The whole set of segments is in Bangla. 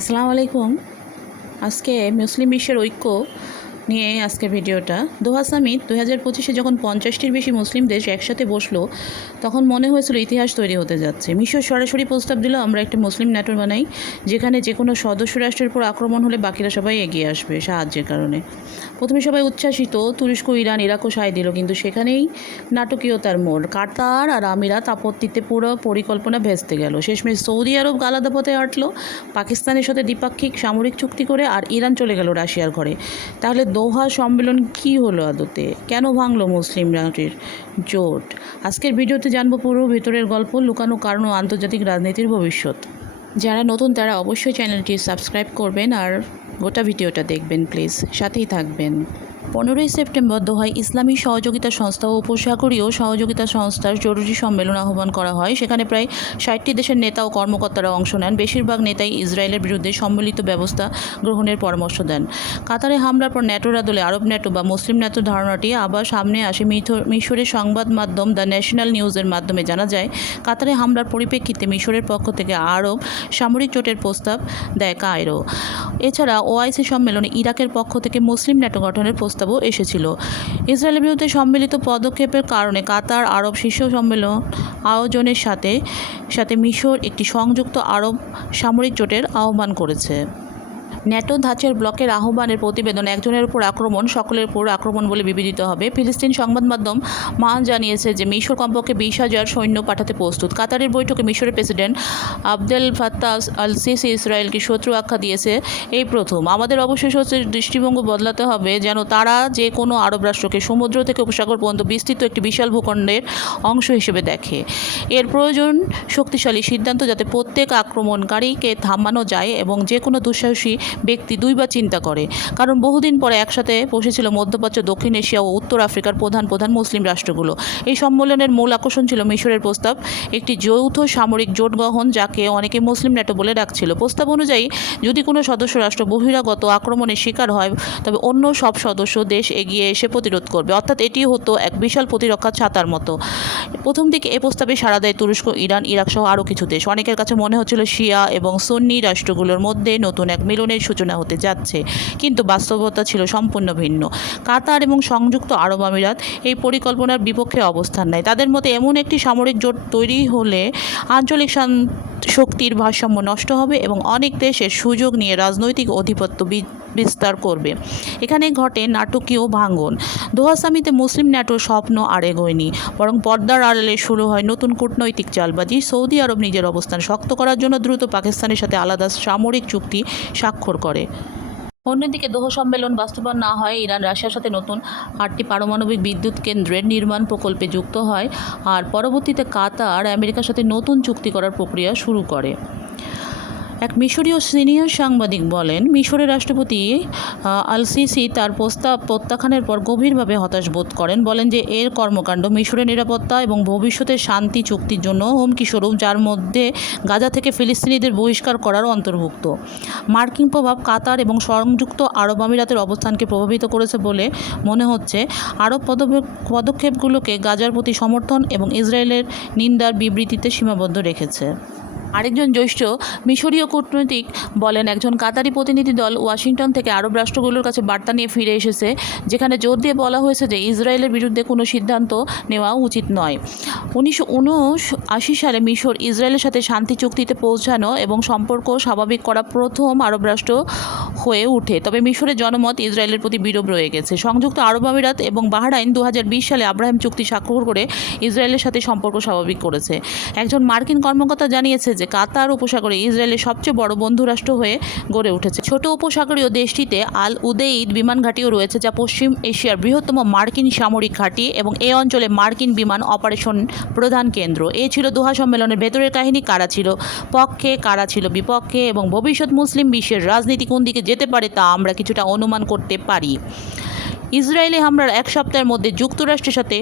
আসসালামু আলাইকুম। আজকে মুসলিম বিশ্বের ঐক্য নিয়ে আজকে ভিডিওটা। দোহা সামিট দু হাজার পঁচিশে যখন পঞ্চাশটির বেশি মুসলিম দেশ একসাথে বসল, তখন মনে হয়েছিল ইতিহাস তৈরি হতে যাচ্ছে। মিশর সরাসরি প্রস্তাব দিল, আমরা একটা মুসলিম নেটওয়ার্ক বানাই, যেখানে যে কোনো সদস্য রাষ্ট্রের উপর আক্রমণ হলে বাকিরা সবাই এগিয়ে আসবে সাহায্যের কারণে। প্রথমে সবাই উচ্ছ্বাসিত, তুরস্ক, ইরান, ইরাকও সায় দিল, কিন্তু সেখানেই নাটকীয়তার মোড়। কাতার আর আমিরাত আপত্তিতে পুরো পরিকল্পনা ভেস্তে গেল। শেষমেশ সৌদি আরব আলাদা পথে আটলো, পাকিস্তানের সাথে দ্বিপাক্ষিক সামরিক চুক্তি করে আর ইরান চলে গেল রাশিয়ার ঘরে। তাহলে দোহা সম্মেলন কি হলো আদতে? কেন ভাঙলো মুসলিম রাষ্ট্রের জোট? আজকের ভিডিওতে জানব পুরো ভেতরের গল্প, লুকানো কারণ ও আন্তর্জাতিক রাজনীতির ভবিষ্যৎ। যারা নতুন তারা অবশ্যই চ্যানেলটি সাবস্ক্রাইব করবেন আর গোটা ভিডিওটা দেখবেন প্লিজ। সাথেই থাকবেন। পনেরোই সেপ্টেম্বর দোহায় ইসলামী সহযোগিতা সংস্থা ও উপসাগরীয় সহযোগিতা সংস্থার জরুরি সম্মেলন আহ্বান করা হয়। সেখানে প্রায় ষাটটি দেশের নেতা ও কর্মকর্তারা অংশ নেন। বেশিরভাগ নেতাই ইসরায়েলের বিরুদ্ধে সম্মিলিত ব্যবস্থা গ্রহণের পরামর্শ দেন। কাতারে হামলার পর ন্যাটোর আদলে আরব ন্যাটো বা মুসলিম ন্যাটো ধারণাটি আবার সামনে আসে। মিশরের সংবাদ মাধ্যম দ্য ন্যাশনাল নিউজের মাধ্যমে জানা যায়, কাতারে হামলার পরিপ্রেক্ষিতে মিশরের পক্ষ থেকে আরব সামরিক জোটের প্রস্তাব দেয় কায়রো। এছাড়া ওআইসি সম্মেলনে ইরাকের পক্ষ থেকে মুসলিম ন্যাটো গঠনের প্রস্তাবও এসেছিল। ইসরায়েলের বিরুদ্ধে সম্মিলিত পদক্ষেপের কারণে কাতার আরব শীর্ষ সম্মেলন আয়োজনের সাথে সাথে মিশর একটি সংযুক্ত আরব সামরিক জোটের আহ্বান করেছে। ন্যাটো ধাঁচের ব্লকের আহ্বানের প্রতিবেদন একজনের উপর আক্রমণ, সকলের উপর আক্রমণ বলে বিবেচিত হবে। ফিলিস্তিন সংবাদ মাধ্যম মান জানিয়েছে যে, মিশর কমপক্ষে বিশ হাজার সৈন্য পাঠাতে প্রস্তুত। কাতারের বৈঠকে মিশরের president Abdel Fattah al Sisi ইসরায়েলকে শত্রু আখ্যা দিয়েছে এই প্রথম। আমাদের অবশ্যই সত্যের দৃষ্টিভঙ্গ বদলাতে হবে যেন তারা যে কোনো আরব রাষ্ট্রকে সমুদ্র থেকে উপসাগর পর্যন্ত বিস্তৃত একটি বিশাল ভূখণ্ডের অংশ হিসেবে দেখে। এর প্রয়োজন শক্তিশালী সিদ্ধান্ত যাতে প্রত্যেক আক্রমণকারীকে থামানো যায় এবং যে কোনো দুঃসাহসী ব্যক্তি দুইবার চিন্তা করে। কারণ বহুদিন পরে একসাথে বসেছিল মধ্যপ্রাচ্য, দক্ষিণ এশিয়া ও উত্তর আফ্রিকার প্রধান প্রধান মুসলিম রাষ্ট্রগুলো। এই সম্মেলনের মূল আকর্ষণ ছিল মিশরের প্রস্তাব, একটি যৌথ সামরিক জোট গঠন যাকে অনেকে মুসলিম ন্যাটো বলে ডাকছিল। প্রস্তাব অনুযায়ী, যদি কোনো সদস্য রাষ্ট্র বহিরাগত আক্রমণের শিকার হয়, তবে অন্য সব সদস্য দেশ এগিয়ে এসে প্রতিরোধ করবে। অর্থাৎ এটি হতো এক বিশাল প্রতিরক্ষা ছাতার মতো। প্রথম দিকে এ প্রস্তাবে সাড়া দেয় তুরস্ক, ইরান, ইরাক সহ আরও কিছু দেশ। অনেকের কাছে মনে হচ্ছিল শিয়া এবং সন্নি রাষ্ট্রগুলোর মধ্যে নতুন এক মিলনের সূচনা হতে যাচ্ছে, কিন্তু বাস্তবতা ছিল সম্পূর্ণ ভিন্ন। কাতার এবং সংযুক্ত আরব আমিরাত এই পরিকল্পনার বিপক্ষে অবস্থান নেয়। তাদের মতে এমন একটি সামরিক জোট তৈরি হলে আঞ্চলিক শান- শক্তির ভারসাম্য নষ্ট হবে এবং অনেক দেশের সুযোগ নিয়ে রাজনৈতিক আধিপত্য বিস্তার করবে। এখানে ঘটে নাটকীয় ভাঙ্গন দোহা সামিতে মুসলিম ন্যাটোর স্বপ্ন আর এগোয়নি। বরং পর্দার আড়ালে শুরু হয় নতুন কূটনৈতিক চালবাজি। সৌদি আরব নিজের অবস্থান শক্ত করার জন্য দ্রুত পাকিস্তানের সাথে আলাদা সামরিক চুক্তি স্বাক্ষর করে। অন্যদিকে দোহ সম্মেলন বাস্তবায়ন না হয় ইরান, রাশিয়ার সাথে নতুন আটটি পারমাণবিক বিদ্যুৎ কেন্দ্রের নির্মাণ প্রকল্পে যুক্ত হয়। আর পরবর্তীতে কাতার আমেরিকার সাথে নতুন চুক্তি করার প্রক্রিয়া শুরু করে। এক মিশরীয় সিনিয়র সাংবাদিক বলেন, মিশরের রাষ্ট্রপতি আল সিসি তার প্রস্তাব প্রত্যাখ্যানের পর গভীরভাবে হতাশ বোধ করেন। বলেন যে, এর কর্মকাণ্ড মিশরের নিরাপত্তা এবং ভবিষ্যতের শান্তি চুক্তির জন্য হুমকি স্বরূপ, যার মধ্যে গাজা থেকে ফিলিস্তিনিদের বহিষ্কার করার অন্তর্ভুক্ত। মার্কিন প্রভাব কাতার এবং সংযুক্ত আরব আমিরাতের অবস্থানকে প্রভাবিত করেছে বলে মনে হচ্ছে। আরব পদক্ষেপ, পদক্ষেপগুলোকে গাজার প্রতি সমর্থন এবং ইসরায়েলের নিন্দার বিবৃতিতে সীমাবদ্ধ রেখেছে। আরেকজন জ্যেষ্ঠ মিশরীয় কূটনৈতিক বলেন, একজন কাতারি প্রতিনিধি দল ওয়াশিংটন থেকে আরব রাষ্ট্রগুলোর কাছে বার্তা নিয়ে ফিরে এসেছে, যেখানে জোর দিয়ে বলা হয়েছে যে ইসরায়েলের বিরুদ্ধে কোনো সিদ্ধান্ত নেওয়া উচিত নয়। উনিশশো আশি সালে মিশর ইসরায়েলের সাথে শান্তি চুক্তিতে পৌঁছানো এবং সম্পর্ক স্বাভাবিক করা প্রথম আরব রাষ্ট্র হয়ে ওঠে। তবে মিশরের জনমত ইসরায়েলের প্রতি বিরূপ রয়ে গেছে। সংযুক্ত আরব আমিরাত এবং বাহরাইন দু হাজার বিশ সালে আব্রাহিম চুক্তি স্বাক্ষর করে ইসরায়েলের সাথে সম্পর্ক স্বাভাবিক করেছে। একজন মার্কিন কর্মকর্তা জানিয়েছে যে কাতার উপসাগরে ইসরায়েলের সবচেয়ে বড় বন্ধুরাষ্ট্র হয়ে গড়ে উঠেছে। ছোট উপসাগরীয় দেশটিতে আল উদেইদ বিমান ঘাঁটিও রয়েছে, যা পশ্চিম এশিয়ার বৃহত্তম মার্কিন সামরিক ঘাঁটি এবং এই অঞ্চলে মার্কিন বিমান অপারেশন প্রধান কেন্দ্র। এ ছিল দোহা সম্মেলনের ভেতরের কাহিনী, কারা ছিল পক্ষে, কারা ছিল বিপক্ষে এবং ভবিষ্যৎ মুসলিম বিশ্বের রাজনীতি কোন দিকে যেতে পারে তা আমরা কিছুটা অনুমান করতে পারি। ইসরায়েলে হামলার এক সপ্তাহের মধ্যে যুক্তরাষ্ট্রের সাথে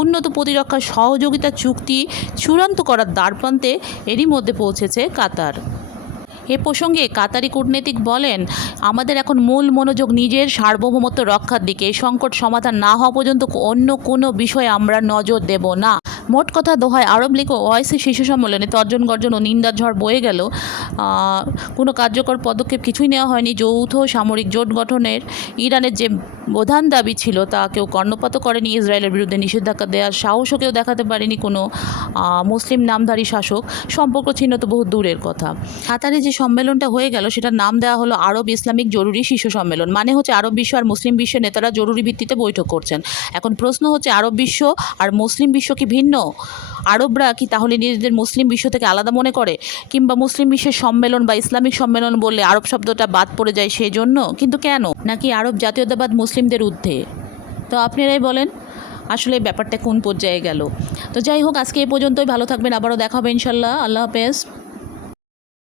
উন্নত প্রতিরক্ষা সহযোগিতা চুক্তি চূড়ান্ত করার দ্বারপ্রান্তে এরই মধ্যে পৌঁছেছে কাতার। এ প্রসঙ্গে কাতারি কূটনীতিক বলেন, আমাদের এখন মূল মনোযোগ নিজের সার্বভৌমত্ব রক্ষার দিকে। সংকট সমাধান না হওয়া পর্যন্ত অন্য কোনো বিষয়ে আমরা নজর দেব না। মোট কথা দোহায় আরব লীগ ও ওআইসি শীর্ষ সম্মেলনে তর্জন গর্জন ও নিন্দার ঝড় বয়ে গেল। কোনো কার্যকর পদক্ষেপ কিছুই নেওয়া হয়নি। যৌথ সামরিক জোট গঠনের ইরানের যে প্রধান দাবি ছিল, তা কেউ কর্ণপাতও করেনি। ইসরায়েলের বিরুদ্ধে নিষেধাজ্ঞা দেওয়ার সাহসও কেউ দেখাতে পারেনি কোনো মুসলিম নামধারী শাসক। সম্পর্ক ছিন্ন তো বহু দূরের কথা। কাতারে যে সম্মেলনটা হয়ে গেল, সেটার নাম দেওয়া হলো আরব ইসলামিক জরুরি শীর্ষ সম্মেলন। মানে হচ্ছে আরব বিশ্ব আর মুসলিম বিশ্বের নেতারা জরুরি ভিত্তিতে বৈঠক করছেন। এখন প্রশ্ন হচ্ছে আরব বিশ্ব আর মুসলিম বিশ্ব কি ভিন্ন আরবরা কি তাহলে নিজেদের মুসলিম বিশ্ব থেকে আলাদা মনে করে? কিংবা মুসলিম বিশ্বের সম্মেলন বা ইসলামিক সম্মেলন বললে আরব শব্দটা বাদ পড়ে যায় সেই জন্য কিন্তু কেন? নাকি আরব জাতীয়তাবাদ মুসলিমদের ঊর্ধ্বে? তো আপনারাই বলেন, আসলে ব্যাপারটা কোন পর্যায়ে গেল? তো যাই হোক, আজকে এ পর্যন্তই। ভালো থাকবেন, আবারও দেখা হবে ইনশাল্লাহ। আল্লাহ হাফেজ।